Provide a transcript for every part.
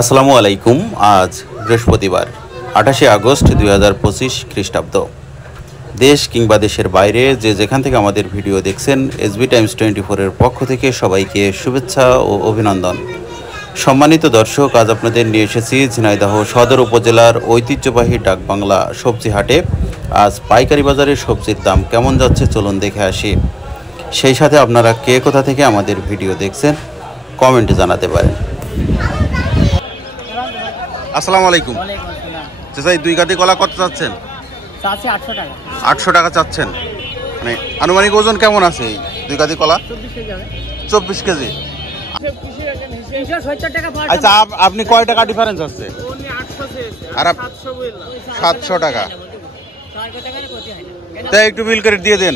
আসসালামু আলাইকুম। আজ বৃহস্পতিবার 28 আগস্ট 2025 খ্রিস্টাব্দ। দেশ কিংবা দেশের বাইরে যে যেখান থেকে আমাদের ভিডিও দেখছেন, এসবি টাইমস 24-এর পক্ষ থেকে সবাইকে শুভেচ্ছা ও অভিনন্দন। সম্মানিত দর্শক, আজ আপনাদের নিয়ে এসেছি ঝিনাইদহ সদর উপজেলার ঐতিহ্যবাহী ডাকবাংলা সবজি হাটে। আজ পাইকারি বাজারে সবজির দাম কেমন যাচ্ছে চলুন দেখে আসি। সেই সাথে আপনারা কে কোথা থেকে আমাদের ভিডিও দেখছেন কমেন্টে জানাতে পারেন। আসসালামু আলাইকুম। চাচা, দুই গাদি কলা কত চাচ্ছেন? 800 টাকা চাচ্ছেন। মানে আনুমানিক ওজন কেমন আছে এই দুই গাদি কলা? 24 কেজি। আচ্ছা, আপনি কয় টাকা ডিফারেন্স আছে? আর 700 টাকা। তাই একটু বিল করে দিয়ে দেন।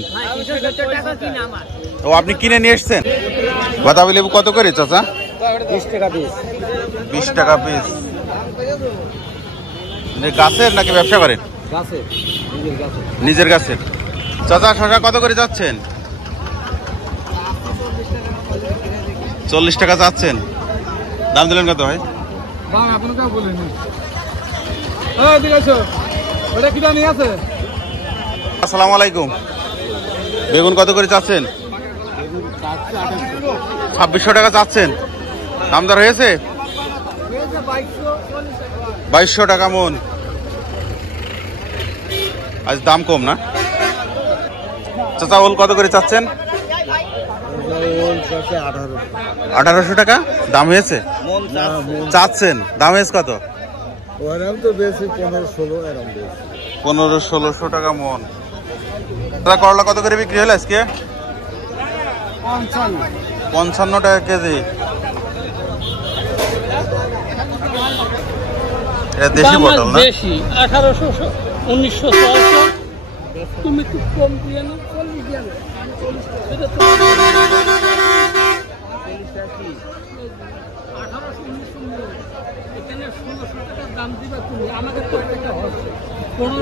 ও, আপনি কিনে নিয়ে এসছেন? বাতাবি লেবু কত করে চাচা? 20 টাকা পিস। 20 টাকা পিস। গাছের নাকি ব্যবসা করেন? নিজের গাছের। চাচা, শসা কত করে যাচ্ছেন? 40 টাকা যাচ্ছেন। দাম দিলেন কত ভাই? আসসালামু আলাইকুম। বেগুন কত করে চাচ্ছেন? 2600 টাকা চাচ্ছেন। দাম দর হয়েছে? 2200 টাকা মন। আজ দাম কম না? চাচা, ওল কত করে চাচ্ছেন? 1800 টাকা। দাম হয়েছে? চাচ্ছেন, দাম হয়েছে কত? 1500-1600 টাকা মন। করলা কত করে বিক্রি হলো আজকে? 55 টাকা কেজি। এটা দেশি পটল না? দেশি 1800 1900 600। তুমি একটু কম দিয়ে না, 40 দিয়ে না। এটা তো 1800 1900 এখানে 1600 টাকা দাম দিবা তুমি। আমাদের কত টাকা হচ্ছে?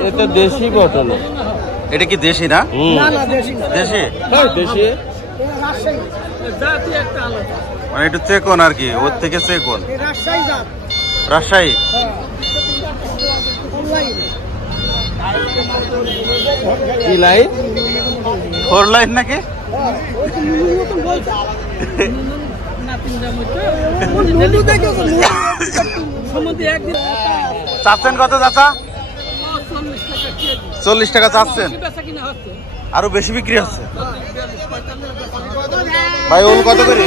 এটা দেশি পটল। এটা কি দেশি না? না না, দেশি না। দেশি? হ্যাঁ, দেশি। রাজশাহী জাতি একটা আলাদা। মানে একটু চেকন আর কি, ওর থেকে চেকন। রাজশাহী জাত। রাজশাহী? কি লাইন? 4 লাইন নাকি? চাচ্ছেন কত চাচা? 40 টাকা চাচ্ছেন। আরো বেশি বিক্রি হচ্ছে ভাই। ওল কত করে?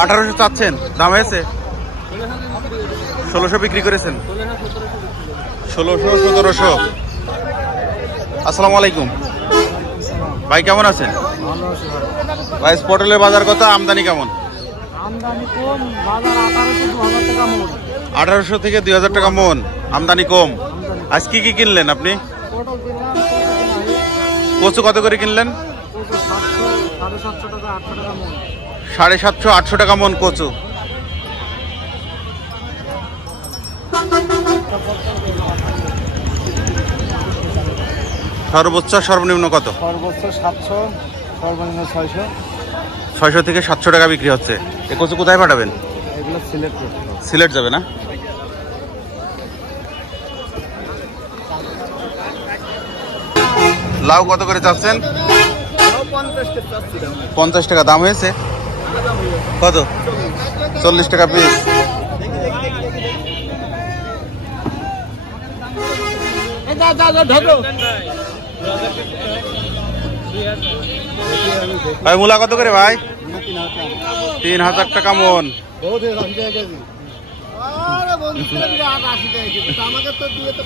1800 চাচ্ছেন। দাম হয়েছে? 1600 বিক্রি করেছেন। 1600-1700। আসসালামু আলাইকুম ভাই, কেমন আছেন? ভাই, পটলের বাজার কত? আমদানি কেমন? আমদানি কম, বাজার 1800-2000 টাকা মন। 1800 থেকে 2000 টাকা মন আমদানি কম। আজ কি কি কিনলেন আপনি? কচু কত করে কিনলেন? 750-800 টাকা মন কচু। সর্বোচ্চ সর্বনিম্ন কত? সর্বোচ্চ 700, সর্বনিম্ন 600। 600 থেকে 700 টাকা বিক্রি হচ্ছে। এ কচু কোথায় পাঠাবেন? এগুলো সিলেক্ট। সিলেট যাবে না? লাউ কত করে চাচ্ছেন? 50 টাকা। দাম হয়েছে কত? 40 টাকা পিস। ভাই, মূলা কত করে ভাই? 3000 টাকা মন। আমাকে তো দিয়ে তো